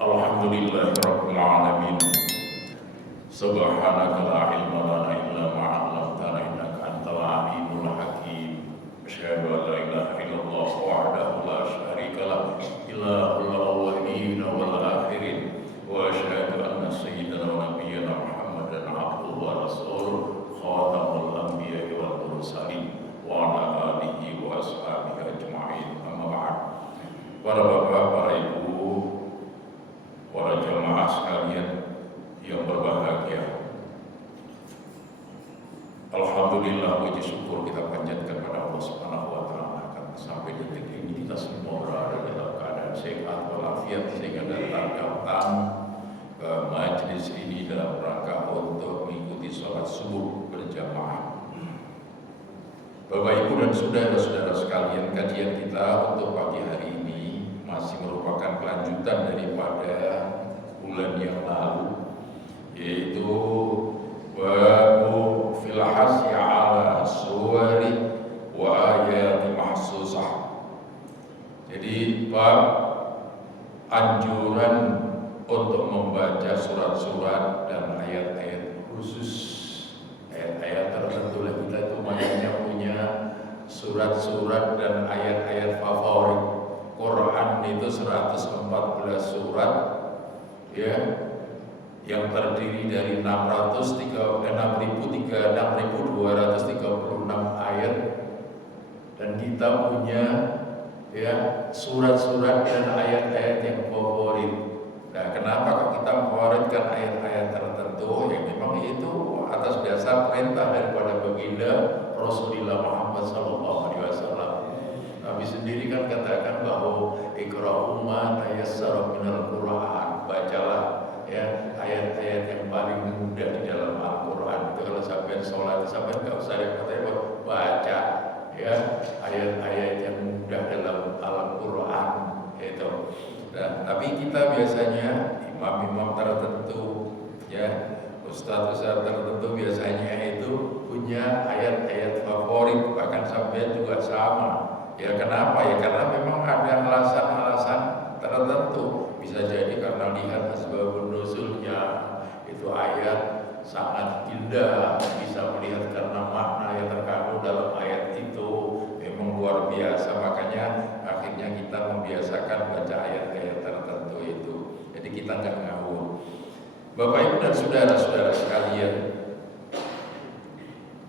Alhamdulillahirabbil alamin. Subhanaka la ilma lana illa ma 'allamtana innaka antal alimul hakim. Asyhadu an la ilaha illallah wahdahu la syarika lah, ilahul awwalin wal akhirin. Wa asyhadu anna sayyidana wa nabiyyana Muhammadan 'abduhu wa rasuluh, khatamul anbiya'i wal mursalin, wa ala alihi wa ashabihi ajma'in. Amma ba'd. Para bapak, para ibu, para jamaah sekalian yang berbahagia, alhamdulillah, puji syukur kita panjatkan kepada Allah Subhanahu wa taala karena sampai detik ini kita semua berada dalam keadaan sehat walafiat sehingga datang ke majelis ini dalam rangka untuk mengikuti sholat subuh berjamaah. Bapak Ibu dan saudara-saudara sekalian, kajian kita untuk pagi hari ini masih merupakan kelanjutan daripada bulan yang lalu, yaitu babu fil hasyi ala suwari wa ayati mahsusah. Jadi bab anjuran untuk membaca surat-surat dan ayat-ayat khusus, ayat-ayat tertentu. Kita itu makanya punya surat-surat dan ayat-ayat favorit. Quran itu 114 surat, ya, yang terdiri dari 6.236 ayat, dan kita punya, ya, surat-surat dan ayat-ayat yang favorit. Nah, kenapa kok kita mengfavoritkan ayat-ayat tertentu? Ya memang itu atas dasar perintah daripada baginda Rasulullah Muhammad SAW. Nabi sendiri kan katakan bahwa iqra'u ma tayassara minal Qur'an, bacalah, ya, ayat-ayat yang paling mudah di dalam Al-Qur'an. Itu kalau sampai sholat, sampai nggak usah repot-repot baca, ya, ayat-ayat yang mudah dalam Al-Qur'an itu. Nah, tapi kita biasanya imam-imam tertentu, ya, ustaz-ustaz tertentu biasanya itu punya ayat-ayat favorit, bahkan sampai juga sama. Ya kenapa? Ya karena memang ada alasan-alasan tertentu. Bisa jadi karena lihat asbabun nuzulnya, itu ayat sangat indah, bisa melihat karena makna yang terkandung dalam ayat itu memang luar biasa. Makanya akhirnya kita membiasakan baca ayat-ayat tertentu itu. Jadi kita nggak ngawur. Bapak Ibu dan saudara-saudara sekalian,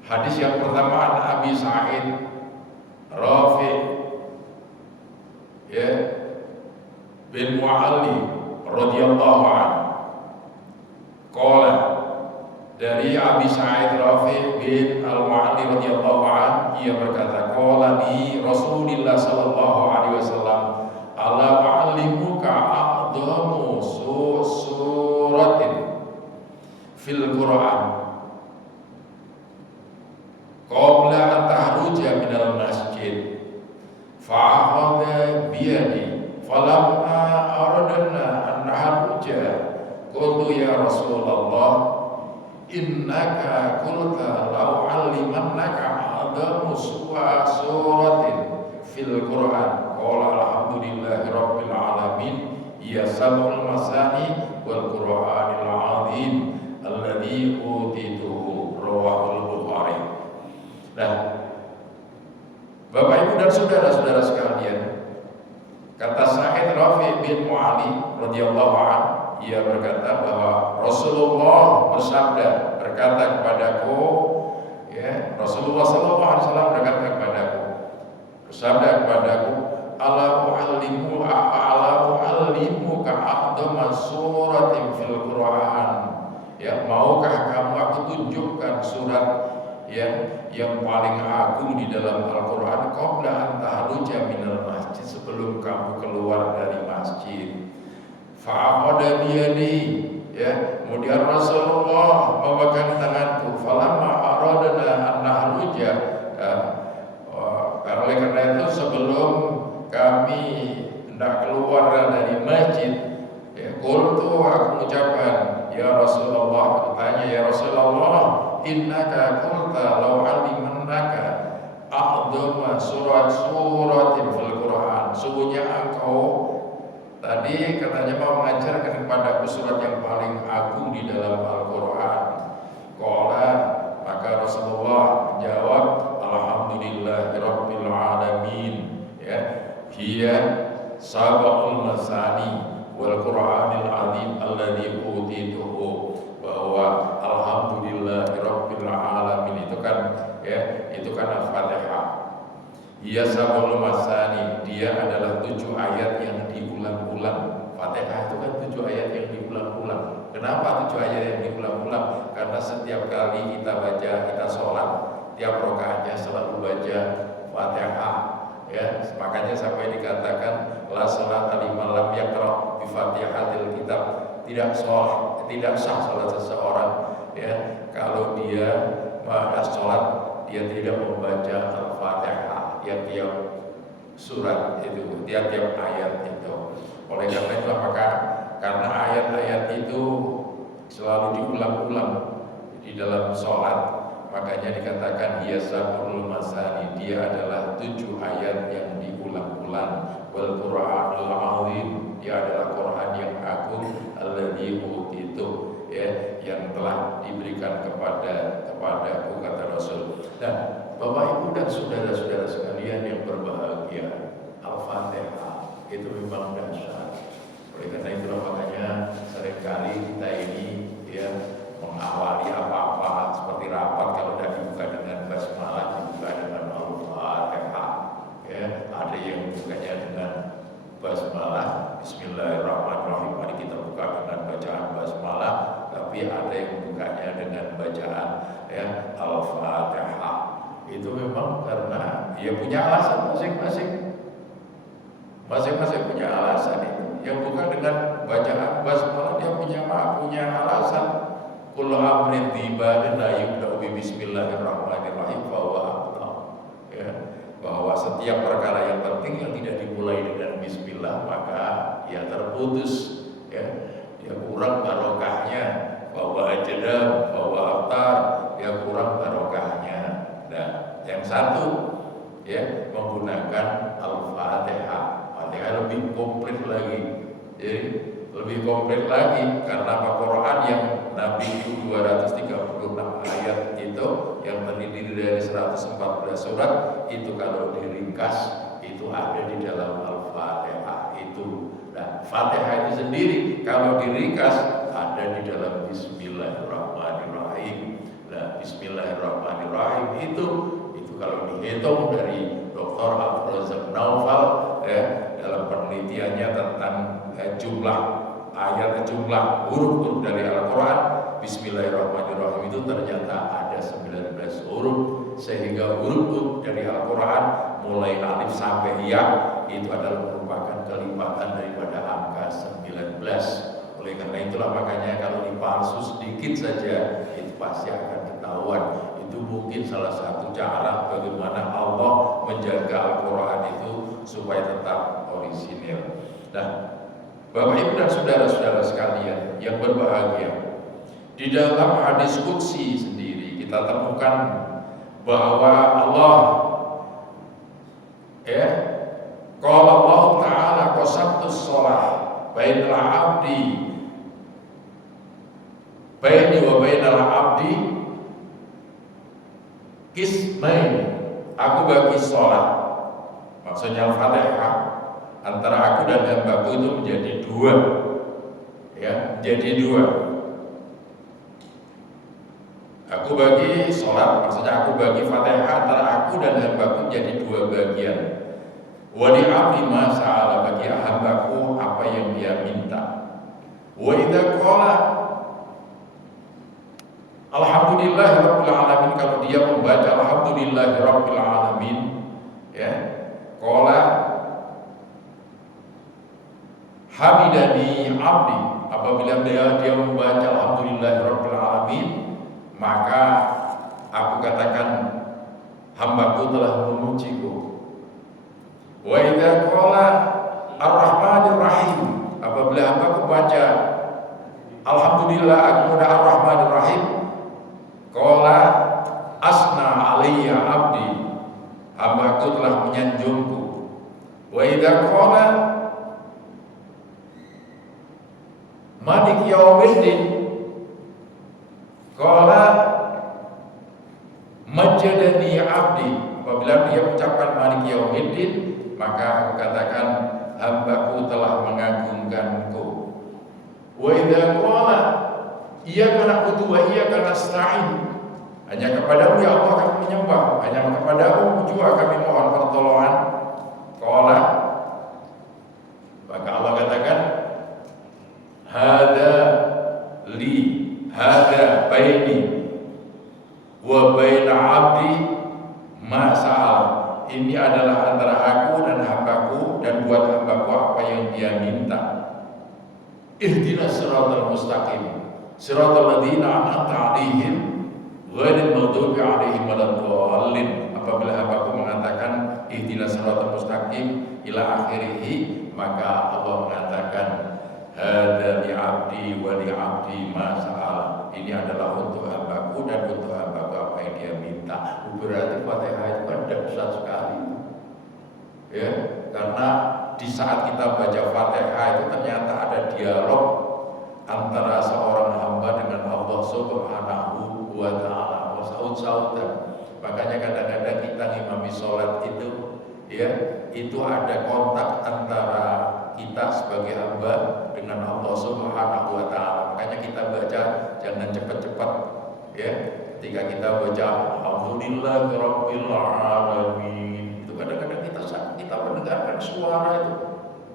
hadis yang pertama, Abi Sa'id Rafi, ya, bin Mu'alli radhiyallahu anhu. Qala, dari Abi Sa'id Rafi bin Al-Mu'alli radhiyallahu anhu, ia berkata, qala li Rasulillah sallallahu alaihi wasallam, ala ma'allimuka a'dhamu suratin fil Qur'an qabla an tahruja minal masjid, fa'akhadha biyadi falamma aradna an nahruja qultu ya Rasulullah innaka qulta law 'allimannaka a'dhamu suratin fil Qur'an. Qala alhamdulillahi rabbil alamin, ya sab'ul masani wal Qur'anil 'azim alladzi utituhu, rawahul Bukhari. Nah, Bapak Ibu dan saudara-saudara sekalian, kata Sa'id Rafi bin Mu'alli radhiyallahu anhu, ia berkata bahwa Rasulullah bersabda, berkata kepadaku, ya, Rasulullah sallallahu alaihi wasallam berkata kepadaku, bersabda kepadaku, ala u'allimuka a'dhama suratin fil Qur'an, ya, maukah kamu aku tunjukkan surat, ya, yang paling agung di dalam Al-Quran, qabla an tahruja minal masjid, sebelum kamu keluar dari masjid. Fa'aqada biyadi, ya, kemudian Rasulullah memegang tanganku, falamma aradna an nahruja, oleh karena itu sebelum kami hendak keluar dari masjid, ya, qultu, aku mengucapkan, ya Rasulullah, bertanya, ya Rasulullah, innaka qulta law 'allimannaka a'dhama suratin fil Qur'an, sungguhnya engkau Tadi katanya mau mengajarkan kepada surat yang paling agung di dalam Al-Quran. Qala, maka Rasulullah menjawab, Alhamdulillahirabbil alamin. Ya, hiya sab'ul masani wal Qur'anil azim alladzi utituhu. Bahwa Alhamdulillahirabbil alamin itu kan Al-Fatihah. Hiya sab'ul masani, dia adalah 7 ayat yang diulang-ulang. Fatihah itu kan 7 ayat yang diulang-ulang. Kenapa 7 ayat yang diulang-ulang? Karena setiap kali kita baca, kita sholat, tiap rakaatnya selalu baca Fatihah. Ya, makanya sampai dikatakan la sholata liman lam yaqra bi Fatihatil kitab. Tidak sah sholat seseorang ya kalau dia pada sholat dia tidak membaca Al-Fatihah tiap surat itu, tiap ayat itu. Oleh karena itu karena ayat-ayat itu selalu diulang-ulang di dalam sholat, makanya dikatakan dia sab'ul masani, dia adalah 7 ayat yang diulang-ulang. Wal Qur'anul azim, dia adalah Quran yang agung, alladzi utitu, ya, yang telah diberikan kepadaku, kata Rasul. Dan Bapak Ibu dan saudara-saudara sekalian yang berbahagia, Al-Fatihah itu memang dahsyat. Oleh karena itu makanya seringkali kita ini ya mengawali apa-apa seperti rapat, kalau tidak dibuka dengan basmalah, dibuka dengan Al-Fatihah. Ya, ada yang membukanya dengan basmalah, Bismillahirrahmanirrahim. Mari kita buka dengan bacaan basmalah, tapi ada yang membukanya dengan bacaan ya Al-Fatihah. Itu memang karena dia punya alasan masing-masing punya alasan itu. Yang bukan dengan bacaan basmalah dia punya alasan. Kullu amrin tiba la yubda'u bi bismillahirrahmanirrahim fa huwa afdal. Ya, bahwa setiap perkara yang penting yang tidak dimulai dengan bismillah maka ya terputus, ya, dia kurang barokahnya. Bahwa ajdam, bahwa aftar, dia kurang barokahnya. Nah, yang satu ya menggunakan Al-Fatihah. Fatihah lebih komplit lagi. Jadi lebih komplit lagi karena Al-Quran yang Nabi itu 236 ayat itu yang terdiri dari 114 surat itu kalau diringkas itu ada di dalam Al-Fatihah itu. Nah, Fatihah itu sendiri kalau diringkas ada di dalam Bismillahirrahmanirrahim. Nah, Bismillahirrahmanirrahim itu kalau dihitung dari Dr. Abdul Razak Naufal dalam penelitiannya tentang jumlah ayat, jumlah huruf dari Al-Quran, Bismillahirrahmanirrahim itu ternyata ada 19 huruf, sehingga huruf dari Al-Quran mulai alif sampai ya itu adalah merupakan kelipatan daripada angka 19. Oleh karena itulah makanya kalau dipalsu sedikit saja itu pasti akan ketahuan. Itu mungkin salah satu cara bagaimana Allah menjaga Al-Quran itu supaya tetap orisinil. Nah, Bapak Ibu dan saudara-saudara sekalian yang berbahagia, di dalam hadis qudsi sendiri kita temukan bahwa Allah qala Allah Ta'ala qasamtus shalah bainal abdi baini wa bainal abdi kismain, aku bagi sholat, maksudnya Al-Fatihah, antara aku dan hambaku itu menjadi 2, ya, menjadi 2. Aku bagi sholat, maksudnya aku bagi Fatihah antara aku dan hambaku menjadi 2 bagian. Wa li abdi ma sa'ala, bagi hambaku apa yang dia minta. Wa idza qala Alhamdulillahirabbil alamin, kalau dia membaca Alhamdulillahirabbil alamin, ya, qala hamidani abdi, apabila dia membaca Alhamdulillahirabbil alamin, maka aku katakan hambaku telah memujiku. Wa idza qala ar-rahmanir rahim, apabila hambaku baca Alhamdulillah aku mudah ar-rahmanir rahim, qala asna alayya abdi, hambaku telah menyanjungku. Wa idza qala Malik yaumiddin. Qala majadani abdi. Apabila dia mengucapkan Malik yaumiddin, maka aku katakan hambaku telah mengagungkanku. Wa idza qala iyyaka na'budu wa iyyaka nasta'in, hanya kepadamu ya Allah kami menyembah, hanya kepadamu juga kami mohon pertolongan. Qala, maka Allah katakan hada li, hada baini wa baina abdi ma sa'al. Ini adalah antara aku dan hambaku, dan buat hambaku apa yang dia minta. Ihdinas siratal mustaqim, siratal ladzina an'amta 'alaihim ghairil maghdubi 'alaihim waladdallin. Apabila hambaku mengatakan ihdinas siratal mustaqim ila akhirih, maka Allah mengatakan hada li 'abdi wa li 'abdi ma sa'al. Ini adalah untuk hambaku dan untuk hambaku apa yang dia minta. Berarti Fatihah itu kan dahsyat sekali. Ya, karena di saat kita baca Fatihah itu ternyata ada dialog antara seorang hamba dengan Allah Subhanahu wa ta'ala, saut-sautan. Makanya kadang-kadang kita ngimami sholat itu, ya, itu ada kontak antara kita sebagai hamba dengan Allah Subhanahu wa ta'ala. Makanya kita baca jangan cepat-cepat, ya. Ketika kita baca alhamdulillahirabbil alamin, itu kadang-kadang kita mendengarkan suara itu,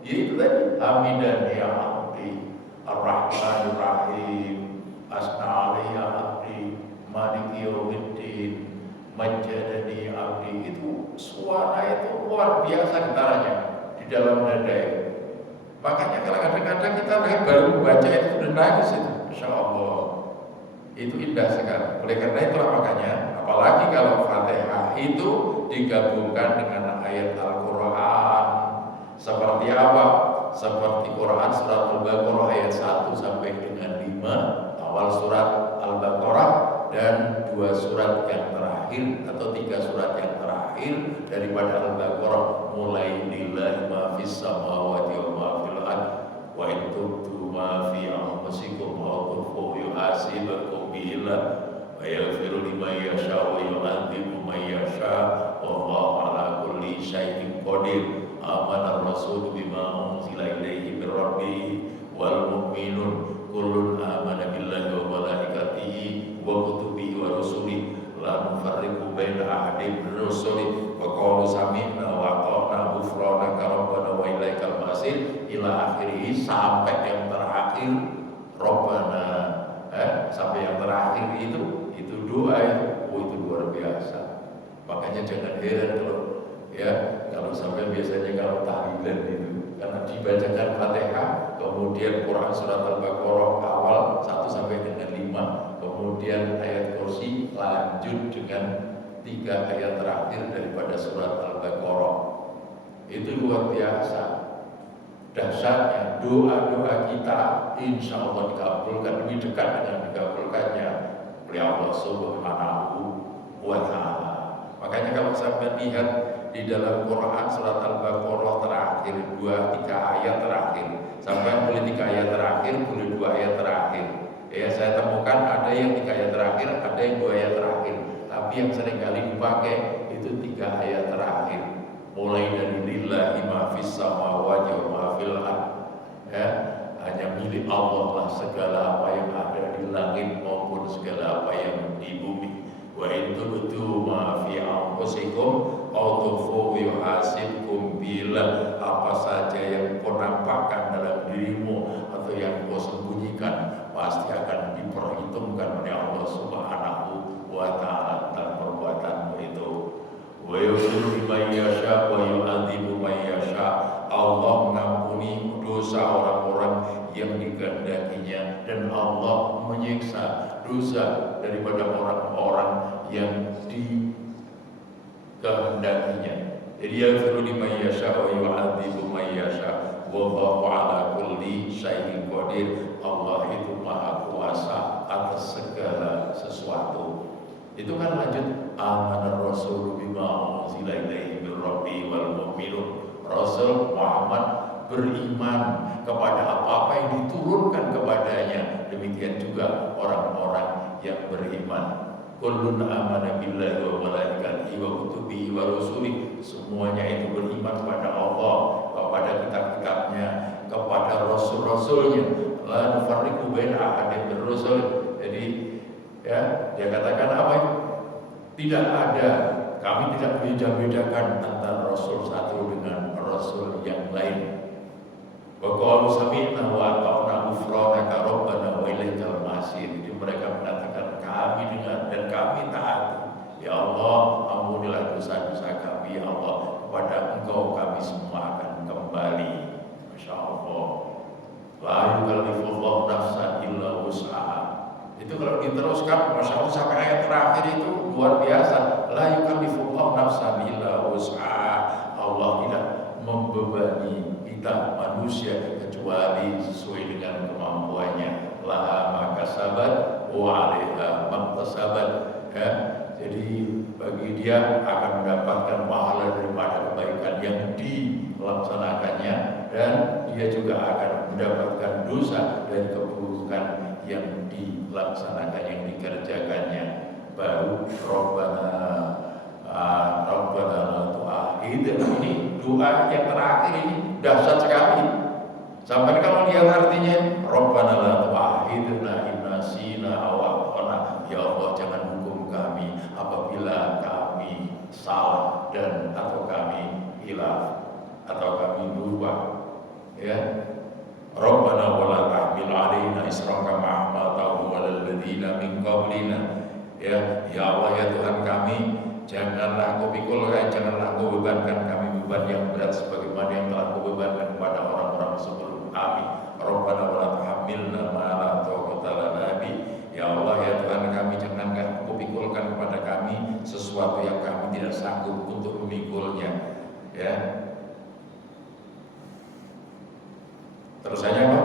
yaitu tadi hamidan ya abdi ar-rahmanir rahim asna alaihi abdi maliki yaumiddin majadani abdi. Itu suara itu luar biasa getarannya di dalam dada itu. Makanya kadang-kadang kita baru membaca itu sudah nangis itu, Masya Allah. Itu indah sekali. Oleh karena itulah makanya, apalagi kalau Fatihah itu digabungkan dengan ayat Al-Quran. Seperti apa? Seperti Quran surat Al-Baqarah ayat 1 sampai dengan 5, awal surat Al-Baqarah, dan 2 surat yang terakhir atau 3 surat yang terakhir daripada Al-Baqarah, mulai lillahi ma fis samawati wa ma fil ardh wa in tubdu ma fi anfusikum aw tukhfuhu yuhasibukum billah wa yaghfiru liman yasha wa yu'adzibu man yasha wallahu ala kulli syai'in qadir. Amana ar-rasul bima unzila ilaihi min rabbih wal mu'minun kullun amana billahi wa malaikatihi wa kutubihi wa rusulihi la nufarriqu baina ahadin min rusulihi wa qalu sami'na wa ata'na ghufranaka rabbana wa ilaikal masir ila akhirih, sampai yang terakhir Rabbana, sampai yang terakhir itu doa itu, itu luar biasa. Makanya jangan heran kalau sampai biasanya kalau tahlilan itu, karena dibacakan Fatihah, kemudian Quran surat Al-Baqarah awal 1 sampai dengan 5, kemudian ayat kursi, lanjut dengan 3 ayat terakhir daripada surat Al-Baqarah. Itu luar biasa dahsyatnya. Doa-doa kita insya Allah dikabulkan, lebih dekat dengan dikabulkannya oleh Allah Subhanahu wa ta'ala. Makanya kalau sampai lihat di dalam Quran surat Al-Baqarah terakhir 2-3 ayat terakhir, sampai boleh 3 ayat terakhir, boleh 2 ayat terakhir. Ya, saya temukan ada yang 3 ayat terakhir, ada yang 2 ayat terakhir. Tapi yang sering kali dipakai itu 3 ayat terakhir. Mulai dari lillahi ma fis samawati wa ma fil ardh. Ya, hanya milik Allah lah segala apa yang ada di langit maupun segala apa yang di bumi. Wa in tubdu ma fi anfusikum aw tukhfuhu yuhasibkum billah. Apa saja yang kau nampakkan dalam dirimu atau yang kau sembunyikan pasti akan diperhitungkan oleh Allah Subhanahu wa ta'ala tentang perbuatanmu itu. Wa yaghfiru liman yasha wa yu'adzibu man yasha. Allah mengampuni dosa orang-orang yang dikehendakinya, dan Allah menyiksa dosa daripada orang-orang yang dikehendakinya. Jadi yaghfiru liman yasha wa yu'adzibu man yasha wallahu ala kulli syai'in qadir. Allah itu maha kuasa atas segala sesuatu. Itu kan lanjut amanar rasul bima unzila ilaihi min rabbi wal mu'minun. Rasul Muhammad beriman kepada apa-apa yang diturunkan kepadanya. Demikian juga orang-orang yang beriman. Kullun amana billahi wa malaikatihi wa kutubihi wa rusulihi. Semuanya itu beriman kepada Allah, kepada kitab-kitabnya, kepada rasul-rasulnya. La nufarriqu baina ahadin min rusul. Jadi ya, dia katakan apa itu? Tidak ada, kami tidak beda-bedakan antara rasul satu dengan rasul yang lain. Wa qalu sami'na wa ata'na ghufranaka rabbana wa ilaikal masir. Jadi mereka mengatakan kami dengar dan kami taat. Ya Allah, ampunilah dosa-dosa kami ya Allah, kepada Engkau kami semua akan kembali. Masya Allah. La yukallifullahu nafsan illa wus'aha. Itu kalau diteruskan, Masya Allah, sampai ayat terakhir itu luar biasa. La yukallifullahu nafsan illa wus'aha. Allah tidak membebani kita manusia kecuali sesuai dengan kemampuannya. Laha ma kasabat wa 'alaiha maktasabat. Ya, jadi bagi dia akan mendapatkan pahala daripada kebaikan yang dilaksanakannya, dan dia juga akan mendapatkan dosa dari keburukan yang dilaksanakan, yang dikerjakannya. Baru Rabbana la tu'akhidna. Ini doa yang terakhir ini dahsyat sekali. Sampai kalau lihat artinya, Rabbana la tu'akhidna in nasina aw akhtana. Ya Allah, jangan hukum kami apabila kami salah dan atau kami hilaf atau kami lupa. Ya. Rabbana wa la tahmil 'alaina isran kama hamaltahu 'alal ladzina min qablina. Ya Allah, ya Tuhan kami, janganlah Kau pikulkan, janganlah Kau bebankan kami beban yang berat sebagaimana yang telah Kau bebankan kepada orang-orang sebelum kami. Rabbana wa la tuhammilna ma la taqata lana bi. Ya Allah, ya Tuhan kami, janganlah Kau pikulkan kepada kami sesuatu yang kami tidak sanggup untuk memikulnya. Ya. Terusannya apa?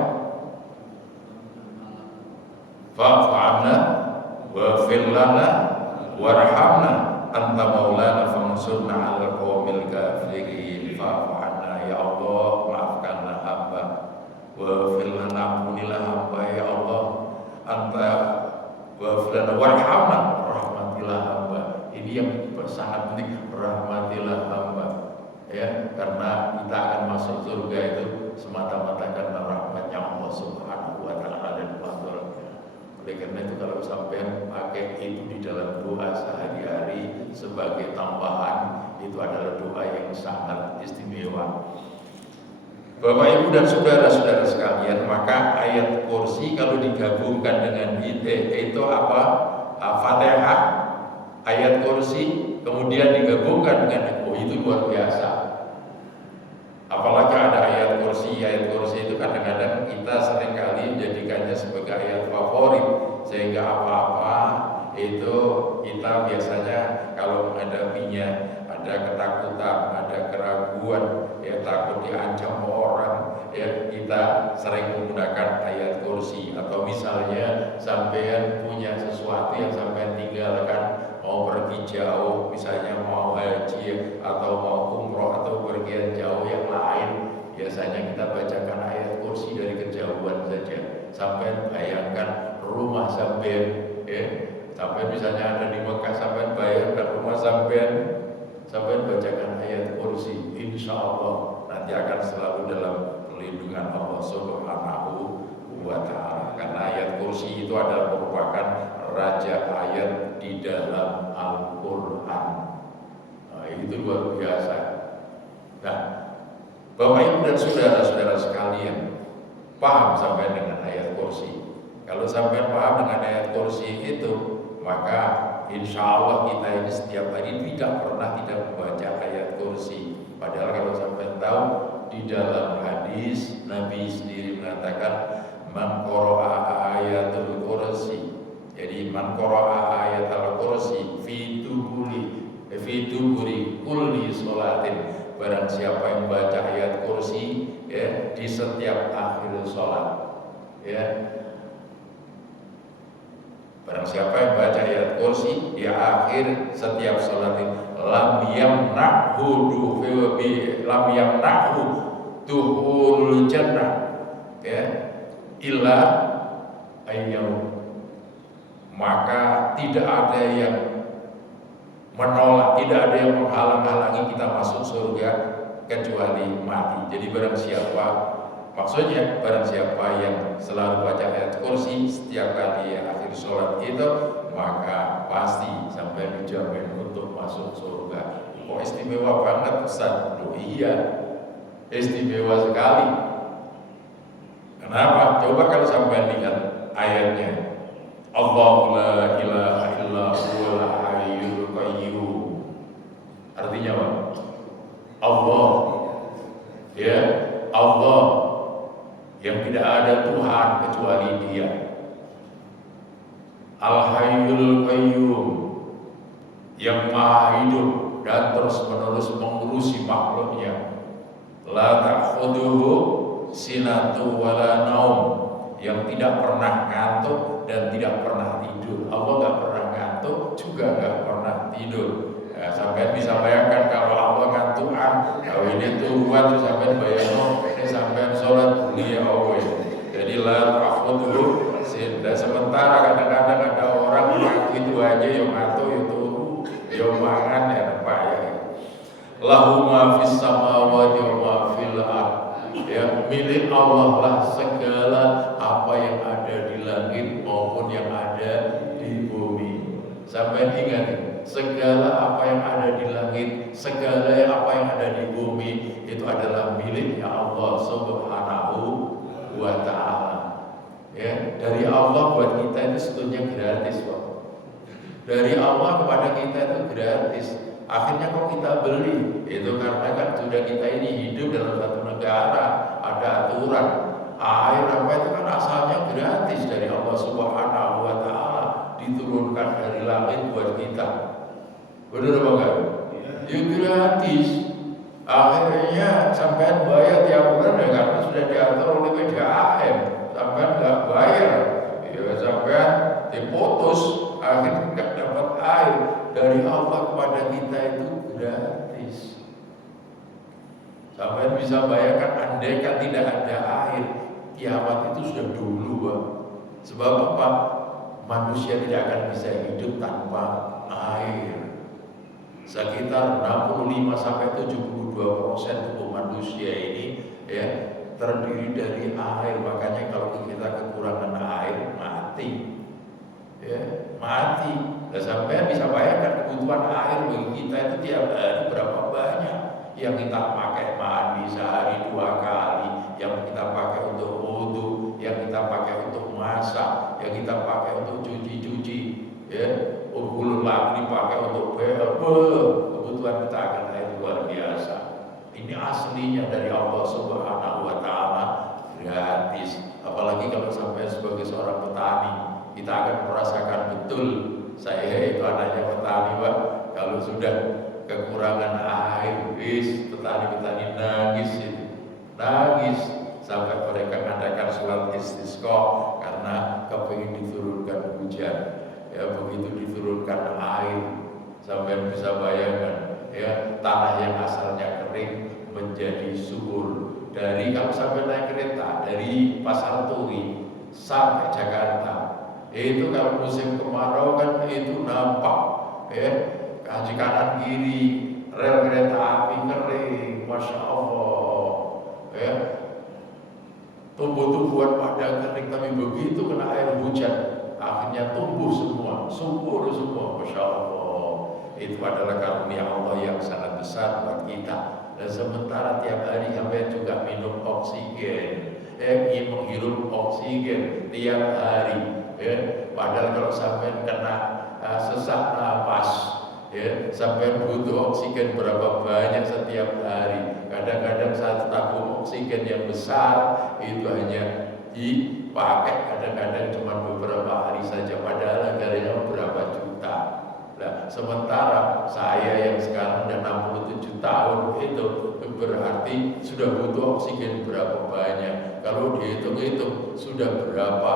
Fa'fu 'anna waghfir lana warhamna anta maulana fansurna 'alal qaumil kafirin. Fa'fu 'anna, ya Allah, maafkanlah hamba. Waghfir lana, ampunilah hamba ya Allah. Anta waghfir lana warhamna, rahmatilah hamba. Ini yang sangat penting, rahmatilah hamba. Ya, karena kita akan masuk surga itu semata-mata karena rahmatnya Allah Subhanahu wa taala dan fadlnya. Oleh karena itu kalau sampai pakai itu di dalam doa sehari-hari sebagai tambahan, itu adalah doa yang sangat istimewa. Bapak Ibu dan saudara-saudara sekalian, maka ayat kursi kalau digabungkan dengan itu apa? Fatihah, ayat kursi, kemudian digabungkan dengan itu luar biasa. Apalagi ada ayat kursi itu kadang-kadang kita seringkali menjadikannya sebagai ayat favorit, sehingga apa-apa itu kita biasanya kalau menghadapinya ada ketakutan, ada keraguan, ya takut diancam orang, ya kita sering menggunakan ayat kursi. Atau misalnya sampean punya sesuatu yang sampean tinggalkan, mau pergi jauh, misalnya mau haji atau mau umroh atau pergian jauh yang lain, biasanya kita bacakan ayat kursi dari kejauhan saja. Sampai bayangkan rumah sampean, ya, sampai misalnya ada di Mekah, sampai bayangkan rumah sampean bacakan ayat kursi, insya Allah nanti akan selalu dalam perlindungan Allah Subhanahu wa taala. Karena ayat kursi itu adalah merupakan raja ayat di dalam Al-Quran. Nah, itu luar biasa. Nah, Bapak Ibu dan saudara-saudara sekalian, paham sampai dengan ayat kursi? Kalau sampai paham dengan ayat kursi itu, maka insya Allah kita ini setiap hari tidak pernah tidak membaca ayat kursi. Padahal kalau sampai tahu, di dalam hadis Nabi sendiri mengatakan man qara'a ayatul kursi. Jadi man qara'a ayatul kursi fi duburi kulli sholatin. Barang siapa yang baca ayat kursi, ya, di setiap akhir sholat, ya. Barang siapa yang baca ayat kursi di akhir setiap sholat, lam yamna'hu dukhulul jannah ya illa ayyam, maka tidak ada yang menolak, tidak ada yang menghalang-halangi kita masuk surga kecuali mati. Jadi barang siapa, maksudnya barang siapa yang selalu baca ayat kursi setiap kali akhir sholat itu, maka pasti sampai dijamin untuk masuk surga. Kok istimewa banget Ustaz? Loh iya, istimewa sekali. Kenapa? Coba kalau sampai lihat ayatnya, Allahu la ilaha illa huwal hayyul qayyum. Artinya apa? Allah, ya Allah yang tidak ada Tuhan kecuali Dia. Al-Hayyul Qayyum, yang maha hidup dan terus-menerus mengurusi makhluknya. La ta'khuduhu sinatu wala naum, yang tidak pernah ngantuk dan tidak pernah tidur. Allah gak pernah ngantuk, juga gak pernah tidur. Ya, sampai bisa bayangkan kalau Allah ngantukan, kalau ini turuan terus sampai bayangkan ini sampai sholat dunia Allah. Jadi la ta'khuduhu. Dan sementara kadang-kadang ada orang mengaku itu aja yang ngantuk, yang turu, yang mangan, ya apa ya. Lahu ma fis samawati wa ma fil ardh. Ya, milik Allah lah segala apa yang ada di langit maupun yang ada di bumi. Sampai ingat, segala apa yang ada di langit, segala apa yang ada di bumi itu adalah miliknya Allah Subhanahu wa ta'ala. Ya, dari Allah buat kita itu sebetulnya gratis, Pak. Dari Allah kepada kita itu gratis. Akhirnya kok kita beli? Itu karena kan sudah kita ini hidup dalam satu negara, ada aturan. Air apa itu kan asalnya gratis dari Allah Subhanahu wa ta'ala, diturunkan dari langit buat kita. Benar apa enggak? Ya gratis. Akhirnya sampai bayar tiap bulan ya karena sudah diatur oleh PDAM. Sampai nggak bayar, ya sampai diputus, akhirnya nggak dapat air. Dari Allah kepada kita itu gratis. Sampai bisa bayangkan, andaikan tidak ada air, kiamat itu sudah dulu, Pak. Sebab apa? Manusia tidak akan bisa hidup tanpa air. Sekitar 65-72% tubuh manusia ini ya terdiri dari air. Makanya kalau kita kekurangan air mati, ya mati. Dan sampai bisa bayangkan kebutuhan air bagi kita itu tiap hari berapa banyak yang kita pakai mandi sehari 2 kali, yang kita pakai untuk wudu, yang kita pakai untuk masak, yang kita pakai untuk cuci-cuci, ya. Belum lagi dipakai untuk kebutuhan kita akan air luar biasa. Ini aslinya dari Allah Subhanahu wa ta'ala, gratis. Apalagi kalau sampai sebagai seorang petani, kita akan merasakan betul. Saya itu anaknya petani, Pak. Kalau sudah kekurangan air, petani-petani nangis itu. Nangis sampai mereka mengadakan sholat istisqa karena kepingin diturunkan hujan. Ya, begitu diturunkan air, sampai bisa bayangkan ya, tanah yang asalnya kering menjadi subur. Dari kalau sampai naik kereta dari Pasar Turi sampai Jakarta, itu kalau musim kemarau kan itu nampak ya, kaki kanan kiri rel kereta api kering, masya Allah ya, tumbuh-tumbuhan pada kering, tapi begitu kena air hujan akhirnya tumbuh semua, subur semua, masya Allah. Itu adalah karunia Allah yang sangat besar buat kita. Dan sementara tiap hari sampai juga minum oksigen, ingin menghirup oksigen tiap hari. Ya. Padahal kalau sampai kena sesak nafas, ya, sampai butuh oksigen berapa banyak setiap hari. Kadang-kadang satu tabung oksigen yang besar itu hanya dipakai kadang-kadang cuma beberapa hari saja, padahal harganya berapa juta. Nah, sementara saya yang sekarang udah 67 tahun itu berarti sudah butuh oksigen berapa banyak. Kalau dihitung-hitung sudah berapa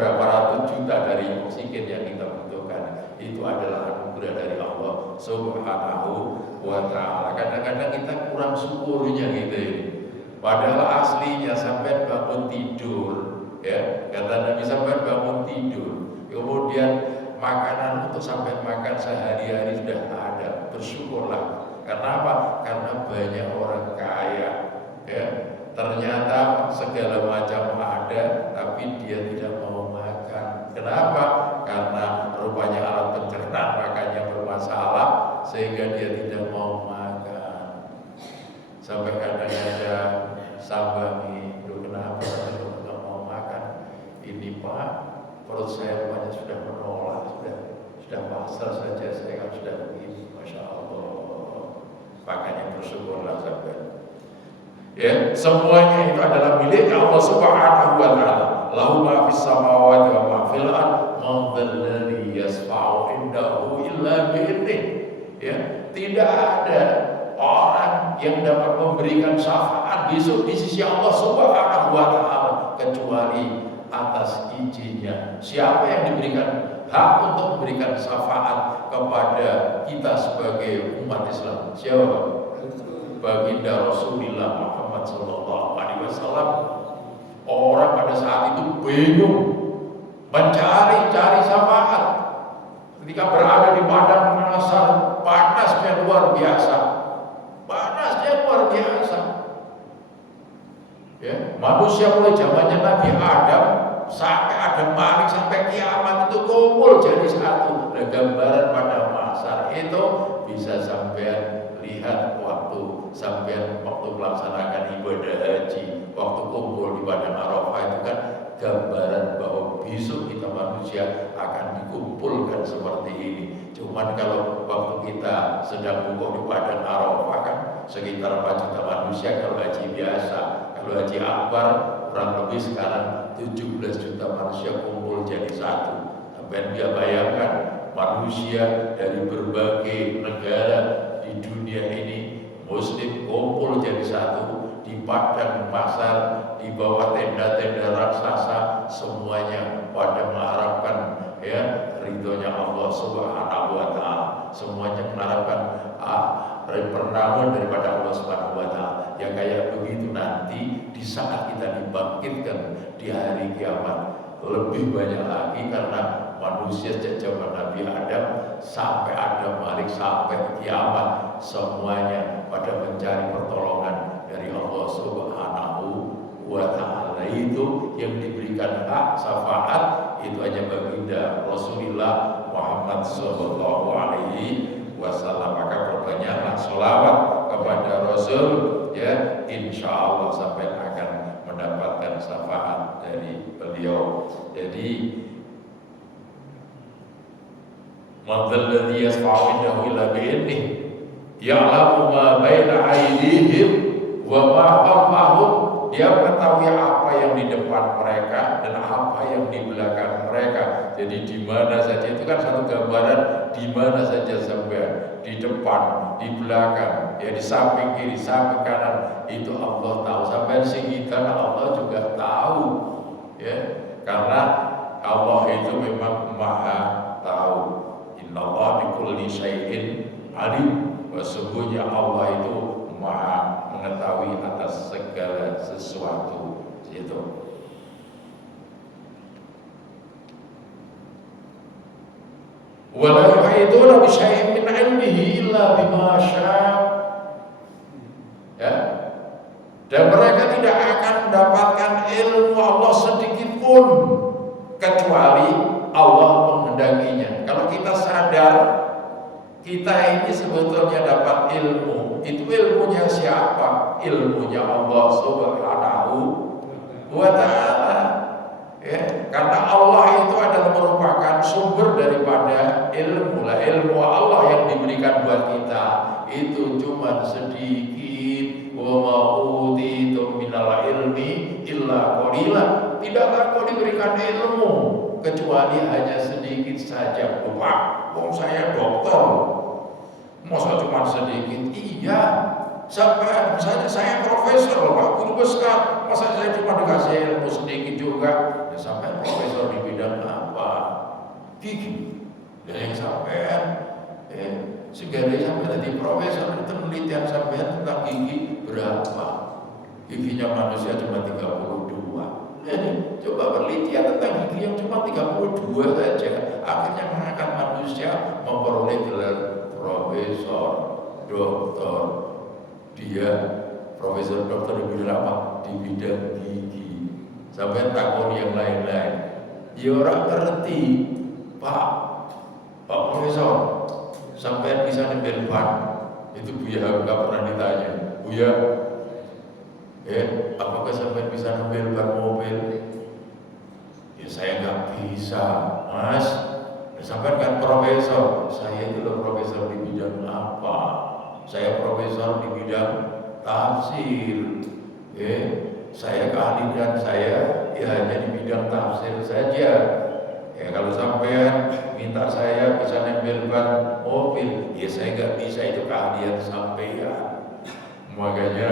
ratus juta dari oksigen yang kita butuhkan. Itu adalah anugerah dari Allah Subhanahu wa Ta'ala. Kadang-kadang kita kurang syukurnya gitu ini. Padahal aslinya sampai bangun tidur, ya kata Nabi, sampai bangun tidur, kemudian makanan untuk sampai makan sehari-hari sudah ada, bersyukurlah. Karena apa? Karena banyak orang kaya, ya ternyata segala macam ada, tapi dia tidak mau makan. Kenapa? Karena rupanya alat pencernaan makannya bermasalah, sehingga dia tidak mau makan. Sampai kadang-kadang sambangi, kenapa saya tidak mau makan? Ini Pak, perut saya rupanya sudah menolak, sudah pasrah saja, saya kan sudah begini, Masya Allah. Makanya bersyukurlah sampai. Ya, semuanya itu adalah milik Allah Subhanahu wa Ta'ala. Lahu ma fis samawati wa ma fil ardh, man dzalladzi yashfa'u indahu illa bi'idnih. Ya, tidak ada orang yang dapat memberikan syafaat besok di sisi Allah Subhanahu wa Ta'ala kecuali atas izinnya. Siapa yang diberikan hak untuk memberikan syafaat kepada kita sebagai umat Islam? Siapa? Baginda Rasulullah Muhammad sallallahu alaihi wasallam. Orang pada saat itu bingung mencari syafaat ketika berada di padang mahsyar, panasnya luar biasa. Ya, manusia mulai zamannya Nabi Adam sampai Adam Malik sampai kiamat itu kumpul jadi satu. Nah, gambaran pada mahsyar itu bisa sampai lihat sampai waktu melaksanakan ibadah haji, waktu kumpul di padang Arafah itu kan gambaran bahwa besok kita manusia akan dikumpulkan seperti ini. Cuman kalau waktu kita sedang kumpul di padang Arafah kan sekitar 4 juta manusia kalau haji biasa. Kalau haji akbar kurang lebih sekarang 17 juta manusia kumpul jadi satu. Sampai dia bayangkan manusia dari berbagai negara di dunia ini Muslim kumpul jadi satu di padang mahsyar, di bawah tenda-tenda raksasa, semuanya pada mengharapkan ya ridhonya Allah Subhanahu wa Ta'ala. Semuanya mengharapkan pernaungan daripada Allah Subhanahu wa Ta'ala. Ya kayak begitu nanti di saat kita dibangkitkan di hari kiamat lebih banyak lagi, karena manusia sejak zaman Nabi Adam sampai Adam Malik sampai kiamat semuanya pada mencari pertolongan dari Allah Subhanahu wa Ta'ala. Itu yang diberikan hak syafaat itu hanya baginda Rasulullah Muhammad sallallahu alaihi wasallam. Maka perbanyaklah sholawat kepada Rasul, ya insya Allah sampai akan mendapatkan syafaat dari beliau. Jadi man dzalladzi yashfa'u indahu illa bi'idnih ya'lamu ma baina aydihim wa ma khalfahum. Dia mengetahui apa yang di depan mereka dan apa yang di belakang mereka. Jadi di mana saja, itu kan satu gambaran, di mana saja sampai di depan, di belakang, ya di samping kiri, samping kanan, itu Allah tahu. Sampai di sekitar Allah juga tahu, ya karena Allah itu memang Maha tahu. Innallaha bikulli syai'in alim. Sesungguhnya Allah itu Maha mengetahui atas segala sesuatu. Itu. Wala yuhituna bi syai'in min 'ilmihi illa bima syaa. Ya. Dan mereka tidak akan mendapatkan ilmu Allah sedikit pun kecuali Allah menghendakinya. Kalau kita sadar kita ini sebetulnya dapat ilmu, itu ilmunya siapa? Ilmunya Allah Subhanahu wa Ta'ala. Ya, karena Allah itu adalah merupakan sumber daripada ilmu. Lah ilmu Allah yang diberikan buat kita itu cuma sedikit. Wa ma utitum minal ilmi illa qalila. Tidaklah kau diberikan ilmu kecuali hanya sedikit saja. Pak, saya dokter, masa cuma sedikit? Iya. Sampai misalnya saya profesor, Pak, guru besar, masa saya cuma dikasih ilmu sedikit juga? Ya sampai profesor di bidang apa? Gigi. Dan yang sampai Segala sampai tadi profesor itu penelitian sampai tentang gigi berapa? Giginya manusia cuma 32. Jadi coba penelitian tentang gigi yang cuma 32 saja, akhirnya mengangkat manusia memperoleh gelar profesor, doktor. Dia profesor doktor di bidang apa? Di bidang gigi. Sampai takut yang lain-lain. Ya orang ngerti, Pak Profesor, sampai bisa nempel ban. Itu Buya nggak pernah ditanya. Buya, apakah sampai bisa nempel ban mobil? Ya saya nggak bisa, Mas. Sampai kan profesor, saya itu loh profesor di bidang apa? Saya profesor di bidang tafsir. Saya keahlian saya ya hanya di bidang tafsir saja. Ya kalau sampean minta saya bisa nempel ban mobil, ya saya nggak bisa, itu keahlian sampean. Makanya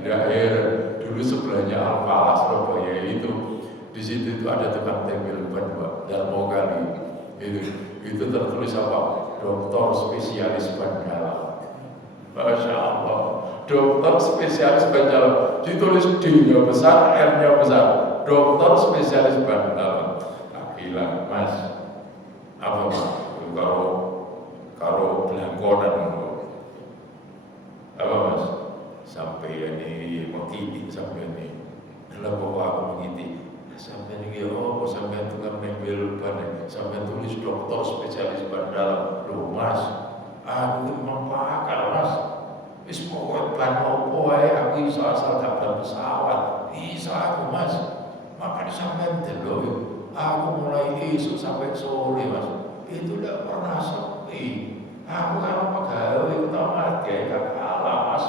tidak heran dulu sebelahnya Al-Falah Surabaya itu, di situ itu ada tukang tempel ban, Pak, Darmokali. Itu tertulis apa? Dokter spesialis ban dalam. Masya Allah, dokter spesialis ban dalam. Ditulis D-nya besar, R-nya besar. Dokter spesialis ban dalam. Tak bilang, Mas, apa Mas? Kalau belangkonan apa Mas? Sampai ini mengkiti sampai ini. Dalam pokok aku mengkiti. Sampai ini sampai tukang nempel ban, sampai tulis dokter spesialis ban dalam. Loh Mas, aku memang pakar Mas. Wis pokoknya ban opo ae aku iso asal kabar pesawat. Iso aku Mas. Makanya sampai delok aku mulai esok sampai sore Mas. Itu tidak pernah sepi. Aku kan pegawai utama kayak kalah Mas.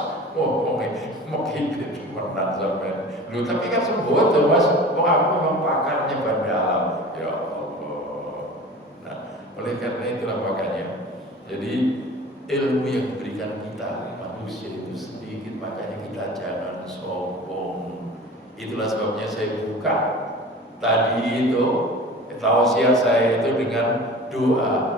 Mungkin menang sampai. Lu tapi kan sembuh tuh Mas. Aku memang pakarnya ban dalam. Ya Allah. Nah, oleh karena itulah makanya. Jadi ilmu yang diberikan kita manusia itu sedikit, makanya kita jangan sombong. Itulah sebabnya saya buka tadi itu tausiah saya itu dengan doa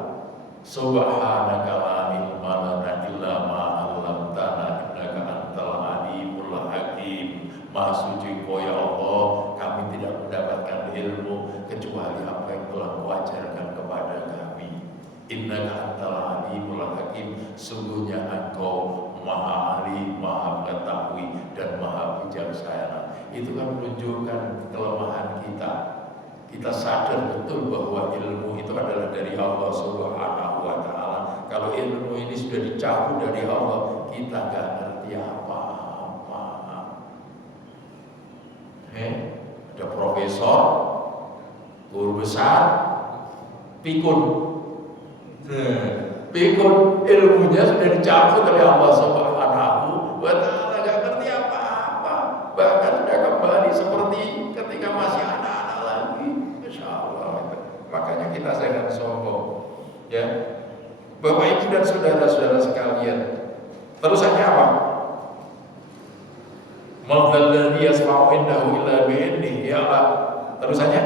Subhanaka la ilma lana illa ma 'allamtana innaka antal alimul hakim. Maha suci Engkau ya Allah, kami tidak mendapatkan ilmu kecuali apa yang telah Kau ajarkan kepada kami. Innaka antal alimul hakim, sungguhnya Engkau Maha ahli, Maha mengetahui dan Maha bijaksana. Itu kan menunjukkan kelemahan kita. Kita sadar betul bahwa ilmu itu adalah dari Allah Subhanahu wa Ta'ala. Kalau ilmu ini sudah dicabut dari Allah, kita nggak ngerti apa-apa. Ada profesor, guru besar, pikun. Pikun ilmunya sudah dicabut oleh Allah Subhanahu wa Ta'ala, nggak ngerti apa-apa. Bahkan sudah kembali seperti ketika masih anak-anak lagi. Masya Allah. Makanya kita jangan sombong, ya. Bapak Ibu dan saudara-saudara sekalian, terusannya apa? Madzalladzi yasma'u indahu illa bi'idnih. Ya Allah. Terusannya,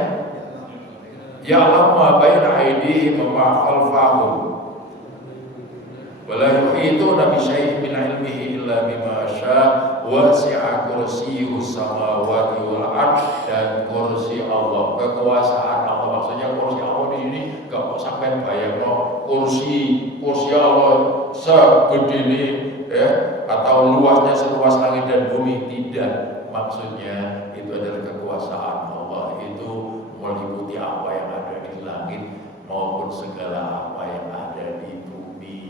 ya Allah ma baina aydihim wa ma khalfahum wa la yuhituna bi syai'in min 'ilmihi illa bima syaa wasi'a kursiyyuhu samawati wal ardh. Dan kursi Allah, kekuasaan Allah, maksudnya kursi Allah di sini gak sampai bayangno kursi Allah segede ini atau luasnya seluas langit dan bumi. Tidak, maksudnya itu adalah kekuasaan Allah, itu meliputi apa yang ada di langit maupun segala apa yang ada di bumi.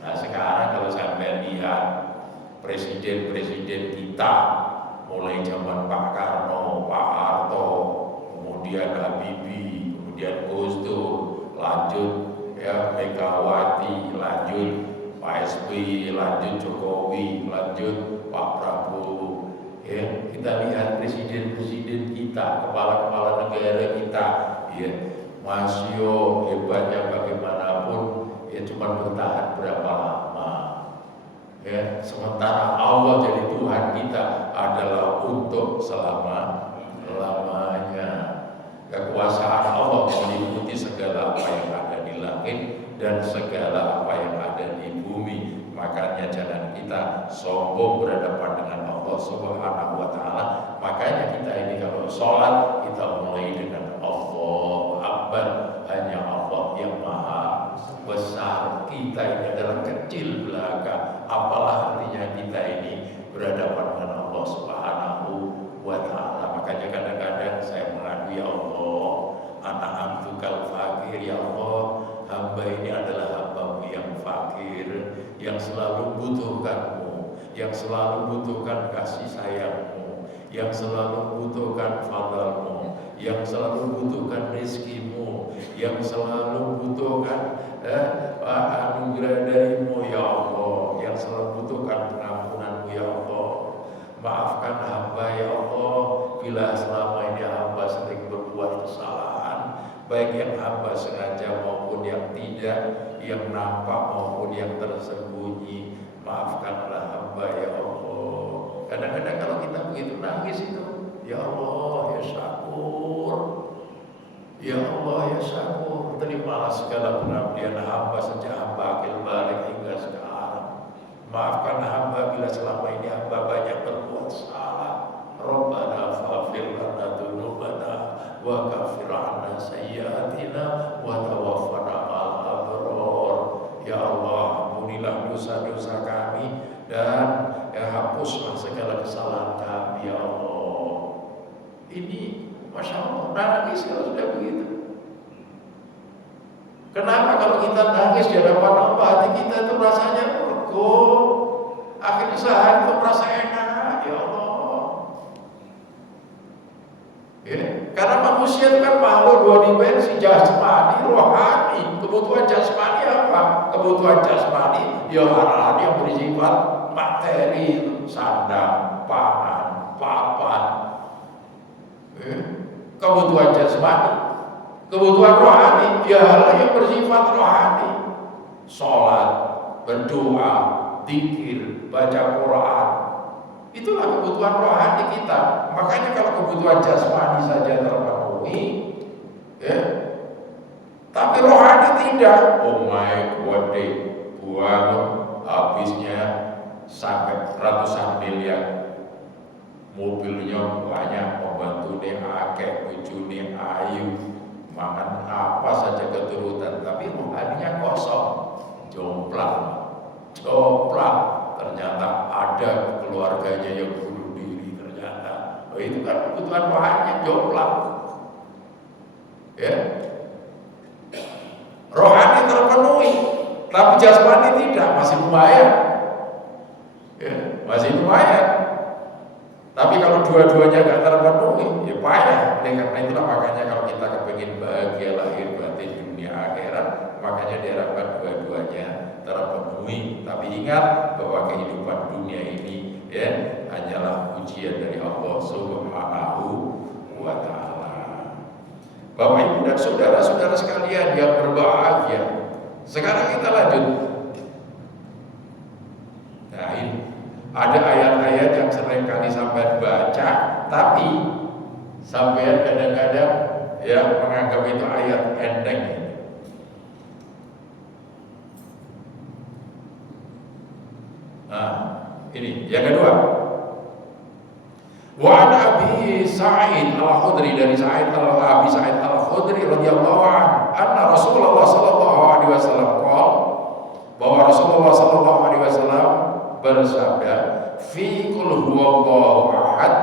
Nah sekarang kalau sampai lihat presiden-presiden kita, mulai zaman Pak Karno, Pak Harto, kemudian Habibie, kemudian Gus Dur, lanjut ya Megawati, lanjut Pak SBY, lanjut Jokowi, lanjut Pak Prabowo. Ya, kita lihat presiden-presiden kita, kepala-kepala negara kita, ya, Masyo hebatnya bagaimanapun, ya cuma bertahan berapa lama. Ya, sementara Allah jadi Tuhan kita adalah untuk selama-lamanya. Kekuasaan Allah meliputi segala apa yang ada di langit dan segala apa yang ada di bumi. Makanya jangan kita sombong berhadapan dengan Allah Subhanahu wa Ta'ala. Makanya kita ini kalau sholat, kita mulai dengan Allahu Akbar. Hanya Allah yang maha besar. Kita ini adalah kecil belaka. Apalah artinya kita ini berhadapan dengan Allah Subhanahu wa Ta'ala. Makanya kadang-kadang saya mengadu, ya Allah, anak abdukal fakir, ya Allah, hamba ini adalah hambamu yang fakir, yang selalu butuhkanmu, yang selalu butuhkan kasih sayangmu, yang selalu butuhkan fadlmu, yang selalu butuhkan rizkimu, yang selalu butuhkan anugerah darimu, ya Allah, yang selalu butuhkan pengampunanmu, ya Allah. Maafkan hamba, ya Allah, bila selama ini hamba sering berbuat kesalahan, baik yang hamba sengaja maupun yang tidak, yang nampak maupun yang tersembunyi. Maafkanlah hamba, ya Allah. Kadang-kadang kalau kita begitu nangis itu, ya Allah, ya Syakur, ya Allah, ya Syakur, terimalah segala pengabdian hamba sejak hamba akil balik hingga sekarang. Maafkan hamba bila selama ini hamba banyak berbuat salah. Rabbana faghfir lana dzunubana wa kaffir 'anna sayyi'atina wa tawaffana ma'al abrar. Ya Allah, ampunilah dosa-dosa kami dan hapuslah segala kesalahan kami, ya Allah. Ini Masya Allah, nangis kalau sudah begitu. Kenapa kalau kita nangis di hadapan Allah, hati kita itu rasanya lega, akhirnya sehari itu merasa enak, ya Allah. Ya, karena manusia itu kan makhluk dua dimensi, jasmani, rohani. Kebutuhan jasmani apa? Kebutuhan jasmani, ya hal-hal yang bersifat materi, sandang, pangan, papan. Ya. Kebutuhan jasmani, kebutuhan rohani, ya hal yang bersifat rohani, sholat, berdoa, zikir, baca Quran, itulah kebutuhan rohani kita. Makanya kalau kebutuhan jasmani saja terpenuhi, ya, tapi rohani tidak, oh my god, buang habisnya sampai ratusan miliar. Mobilnya banyak, pembantunya akeh, bojone ayu, makan apa saja keturutan, tapi rohaninya kosong, jomplang. Ternyata ada keluarganya yang bunuh diri ternyata. Oh, itu kan kebutuhan rohaninya jomplang. Ya, rohani terpenuhi, tapi jasmani tidak, masih lumayan. Ya, masih lumayan. Tapi kalau dua-duanya nggak terpenuhi, ya payah. Karena itulah makanya kalau kita kepingin bahagia lahir batin dunia akhirat, makanya diharapkan dua-duanya terpenuhi. Tapi ingat bahwa kehidupan dunia ini ya hanyalah ujian dari Allah Subhanahu wa Ta'ala. Bapak Ibu dan saudara-saudara sekalian yang berbahagia, sekarang kita lanjut. Nah, ini ada ayat-ayat yang sering kali sampai baca, tapi sampai kadang-kadang ya menganggap itu ayat enteng. Nah, ini yang kedua. Wa Abi Sa'id Al-Khudri, dari Abi Sa'id Al-Khudri radhiyallahu anhu, anna Rasulullah sallallahu alaihi wasallam qala, bahwa Rasulullah sallallahu alaihi wasallam bersabda, fi qul huwallahu ahad,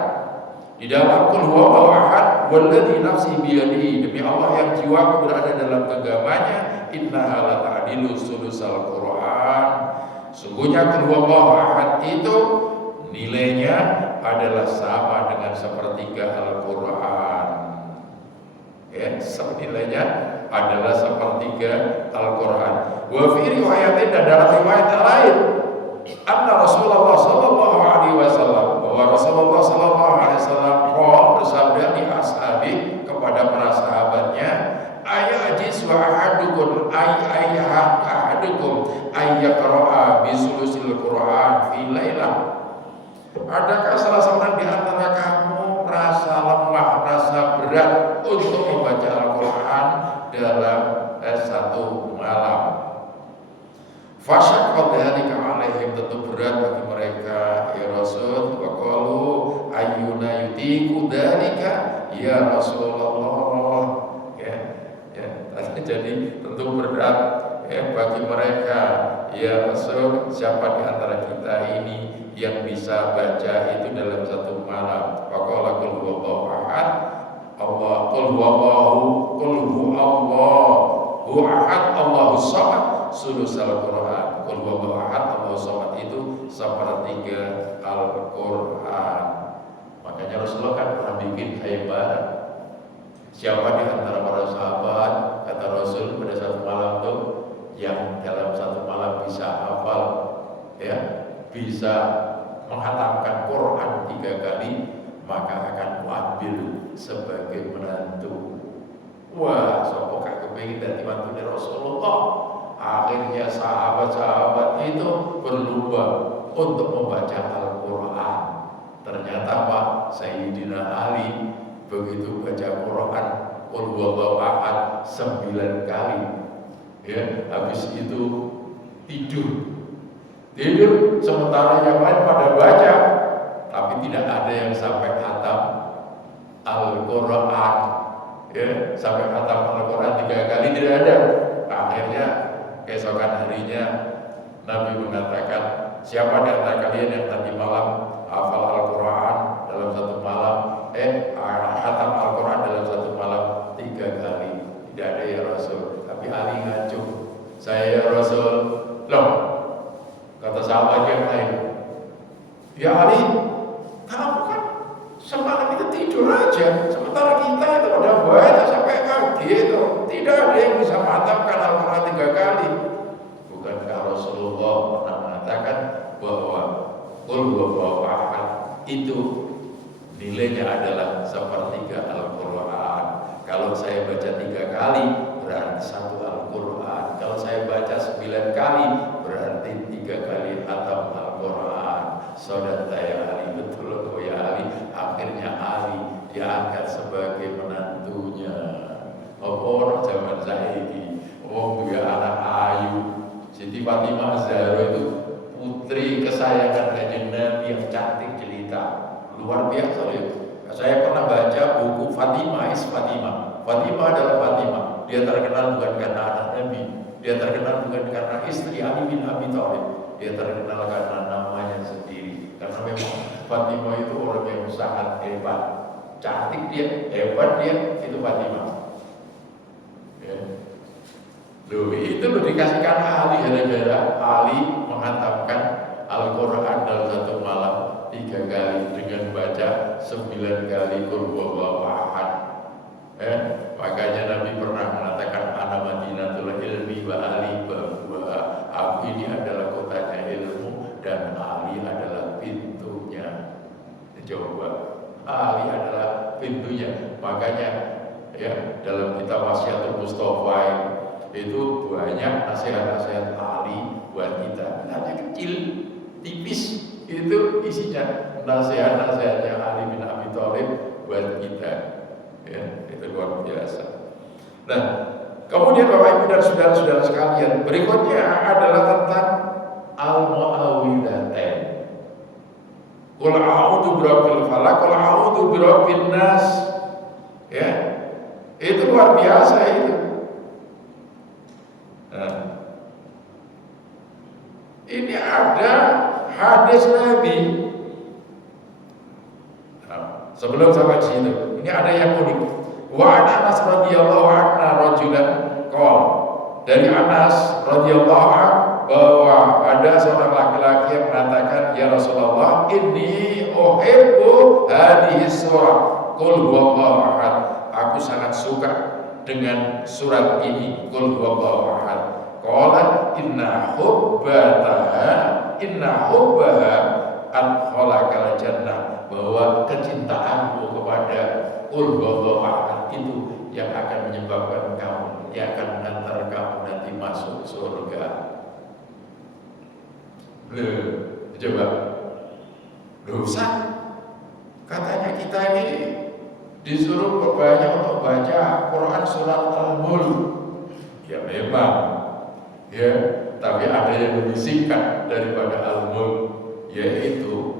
di dalam qul huwallahu ahad, walladzi nafsi biyadihi, demi Allah yang jiwaku berada dalam genggamannya, innaha la ta'dilu sulusal Qur'an, sungguhnya qul huwallahu ahad itu nilainya adalah sama dengan sepertiga Al-Qur'an. Ya, nilainya adalah sepertiga Al-Qur'an. Wa fi riwayatin, dan dalam riwayat lain, anna Rasulullah sallallahu alaihi wasallam, bahwa Rasulullah sallallahu alaihi wasallam bersabda di ashabi, kepada para sahabatnya, ayajiz wa ahadukum ayyaqra'a bi sulusil Qur'an fi lailah. Adakah salah seorang di antara kamu merasa lemah, merasa berat untuk membaca Al-Quran dalam satu malam? yusiku dzalika ya Rasulullah. Jadi tentu berat bagi mereka, ya Rasul, siapa di antara kita ini yang bisa baca itu dalam satu malam. Faqala qul huwallahu ahad, qul huwallahu ahad, Allahus samad, sulusal Quran. Qul huwallahu ahad, Allahus samad itu sepertiga Al-Quran. Makanya Rasulullah kan pernah bikin sayembara. Siapa di antara para sahabat, kata Rasul pada satu malam itu, yang dalam satu malam bisa hafal, bisa menghatamkan Quran 3 kali, maka akan kuambil sebagai menantu. Wah, sopo gak kepengin dadi mantune Rasulullah. Akhirnya sahabat-sahabat itu berlomba untuk membaca Al-Quran. Ternyata Pak Sayyidina Ali begitu baca Quran qul huwallahu ahad 9 kali, habis itu tidur sementara yang lain pada baca, tapi tidak ada yang sampai khatam Al-Quran, sampai khatam Al-Quran 3 kali tidak ada. Akhirnya keesokan harinya Nabi mengatakan, siapa di antara kalian yang tadi malam hafal Al-Quran dalam satu malam, khatam Al-Quran dalam satu malam 3 kali? Tidak ada ya Rasul. Tapi Ali ngaco, saya ya Rasul. Loh, kata sahabat yang lain, ya Ali, kamu kan semalam itu tidur aja, sementara kita itu udah baca sampai pagi itu. Tidak ada yang bisa menghatamkan Al-Quran 3 kali. Bukankah Rasulullah pernah mengatakan bahwa qul huwallahu ahad itu nilainya adalah sepertiga Al-Quran. Kalau saya baca 3 kali berarti 1 Al-Quran. Kalau saya baca 9 kali berarti 3 kali khatam Al-Quran. Saudara ya Ali, betul ya Ali. Akhirnya Ali diangkat sebagai menantunya. Orang zaman saiki, dia anak ayu. Siti Fatimah Zahra itu putri kesayangan Kanjeng Nabi yang cantik jelita. Luar biasa itu. Saya pernah baca buku Fatimah Fatimah. Fatimah adalah Fatimah. Dia terkenal bukan karena anak Nabi. Dia terkenal bukan karena istri Ali bin Abi Thalib. Dia terkenal karena namanya sendiri. Karena memang Fatimah itu orang yang sangat hebat. Cantik dia, hebat dia, itu Fatimah. Loh, itu loh dikasihkan Ali gara-gara Ali menghantamkan Al-Quran dalam satu malam 3 kali dengan baca 9 kali qul huwallahu ahad. Makanya Nabi pernah mengatakan ana madinatul ilmi wa Ali bahwa aku ini adalah kotanya ilmu dan Ali adalah pintunya. Coba, Ali adalah pintunya. Makanya dalam kitab Wasiatul Mustafa itu banyak nasihat-nasihat Ali buat kita. Hanya kecil, tipis, itu isinya nasihat-nasihatnya Ali bin Abi Thalib buat kita. Itu luar biasa. Nah, kemudian Bapak Ibu dan saudara-saudara sekalian, berikutnya adalah tentang al-mu'awwidhatain. Qul a'udzu birabbil falaq, qul a'udzu birabbin nas. Itu luar biasa itu. Ini ada hadis Nabi. Sebelum sampai situ, ini ada yang unik. Wa Anas radhiyallahu anhu rajulan qol. Dari Anas radhiyallahu anhu bahwa ada seorang laki-laki yang mengatakan, ya Rasulullah, inni uhibbu hadhihi surah qul huwallahu ahad. Aku sangat suka dengan surat ini, qul huwallahu ahad. Qala inna hubbaha an khalaqal jannah, bahwa kecintaanmu kepada qul huwallahu ahad itu yang akan menyebabkan kamu, yang akan mengantar kamu nanti masuk surga. Coba dosa, katanya kita ini disuruh berbanyak untuk baca Quran surat Al-Mulk. Ya memang, tapi ada yang lebih singkat daripada Al-Mulk, yaitu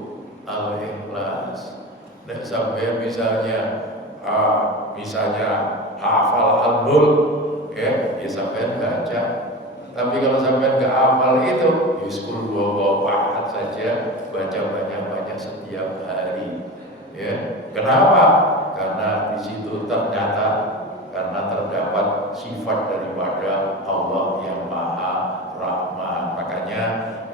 Al-Ikhlas. Nek sampai misalnya hafal al-mulk, ya sampai baca. Tapi kalau sampai nggak hafal itu, yuskul dua saja, baca banyak-banyak setiap hari. Ya, kenapa? Karena di situ karena terdapat sifat daripada Allah yang Maha Rahman. Makanya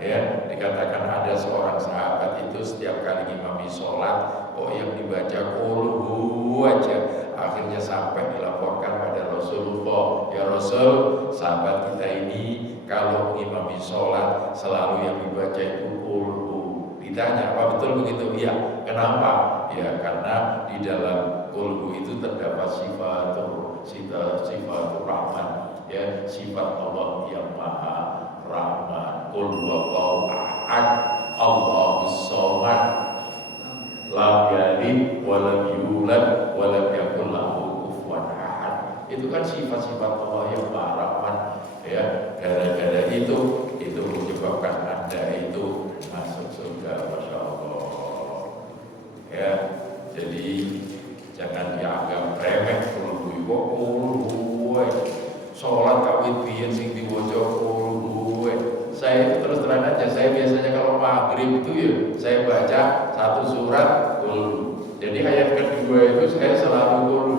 ya dikatakan ada seorang sahabat itu setiap kali imami sholat, yang dibaca qul aja, akhirnya sampai dilaporkan pada Rasulullah, ya Rasul, sahabat kita ini kalau imami sholat selalu yang dibaca itu qul. Ditanya, apa betul begitu? Iya. Kenapa? Ya karena di dalam qul itu terdapat sifatur Rahman, ya sifat Allah yang Maha Rahman. Qul huwallahu ahad, Allahus samad, lam yalid wa lam yulad wa lam yakul lahu kufuwan ahad. Itu kan sifat-sifat Allah yang Maha Rahman, ya. Gara-gara itu menyebabkan Anda itu masuk surga, Masya Allah. Ya, jadi jangan dianggap remeh qul. Sholat kawit biyen sing diwaca qul. Saya itu terus terang aja, saya biasanya kalau maghrib itu ya saya baca satu surat qul. Jadi ayat kedua itu saya selalu qul.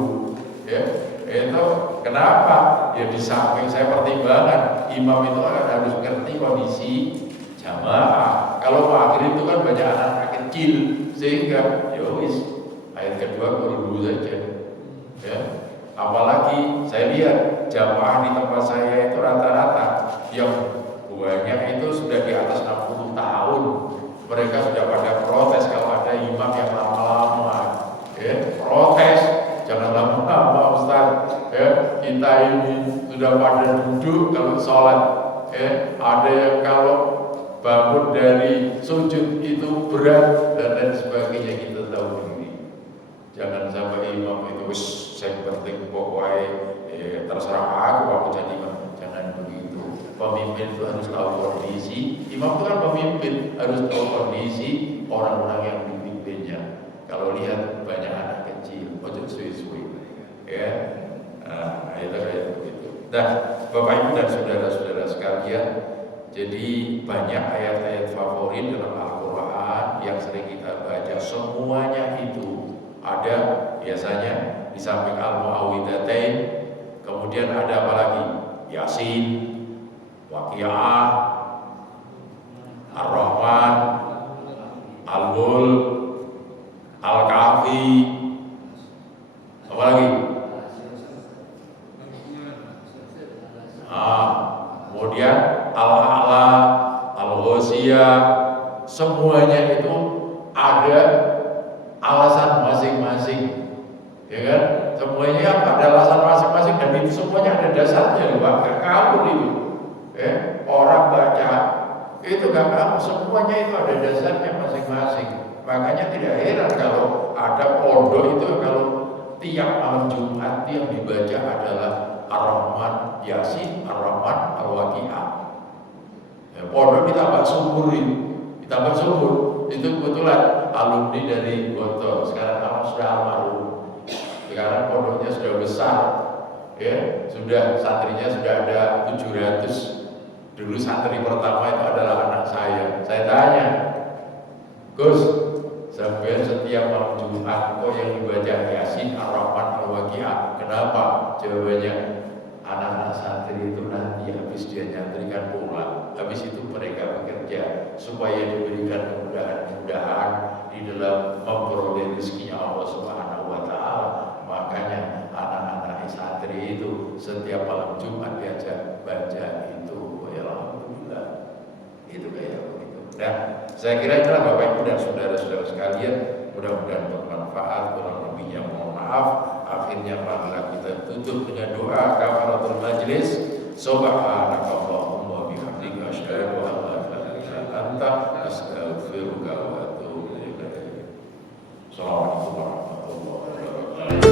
Ya, itu kenapa? Ya di samping saya pertimbangan, imam itu harus mengerti kondisi jamaah. Kalau maghrib itu kan banyak anak kecil, sehingga ya wis ayat kedua qul saja. Ya. Apalagi saya lihat jamaah di tempat saya itu rata-rata yang banyak itu sudah di atas 60 tahun. Mereka sudah pada protes kalau ada imam yang lama-lama. Ya, protes, jangan lama-lama Ustaz. Ya, kita ini sudah pada duduk kalau sholat. Ya, ada yang kalau bangun dari sujud itu berat dan lain sebagainya, kita tahu ini. Jangan sampai imam itu saya penting pokoknya terserah aku jadi imam. Jangan begitu. Pemimpin itu harus tahu kondisi. Imam itu kan pemimpin, harus tahu kondisi orang-orang yang dipimpinnya. Kalau lihat banyak anak kecil, ojo suwi-suwi. Ya, itu kayak begitu. Nah, Bapak Ibu dan saudara-saudara sekalian, jadi banyak ayat-ayat favorit dalam Al-Quran yang sering kita baca. Semuanya itu ada biasanya di samping Al-Mu'awwidhatain, kemudian ada apa lagi? Yasin, Waqiah, Ar-Rahman, Al-Mulk, Al-Kahfi, apa lagi? Kemudian Al-A'la, Al-Ghosiyah, semuanya itu ada alasan masing-masing, ya kan? Semuanya ada alasan masing-masing dan itu semuanya ada dasarnya, Pak. Gak kabur itu. Orang baca itu gak kabur, semuanya itu ada dasarnya masing-masing. Makanya tidak heran kalau ada pondok itu kalau tiap malam Jumat yang dibaca adalah Ar-Rahman, Yasin, Ar-Rahman, Al-Waqiah. Pondok ditambah subur itu kebetulan alumni dari Gontor. Sekarang kamu sudah almarhum. Sekarang pondoknya sudah besar, ya, sudah santrinya sudah ada 700. Dulu santri pertama itu adalah anak saya. Saya tanya, Gus, sampai setiap malam Jumat kok yang dibaca Yasin, Ar-Rahman, Al-Waqiah, kenapa? Jawabannya, anak-anak santri itu nanti habis dia nyantrikan pulang, habis itu mereka bekerja supaya diberikan kemudahan-kemudahan di dalam memperoleh rezekinya Allah Subhanahu wa Ta'ala. Makanya anak-anak santri itu setiap malam Jumat diajak baca itu. Ya alhamdulillah. Itu kayak begitu. Nah, saya kira itulah Bapak Ibu dan saudara-saudara sekalian, mudah-mudahan bermanfaat. Kurang lebihnya mohon maaf. Akhirnya marilah kita tutup dengan doa kafaratul majlis. Subhanakallahumma wa bihamdika asyhadu an la ilaha illa anta astaghfiruka wa atubu ilaik. Assalamualaikum warahmatullahi wabarakatuh.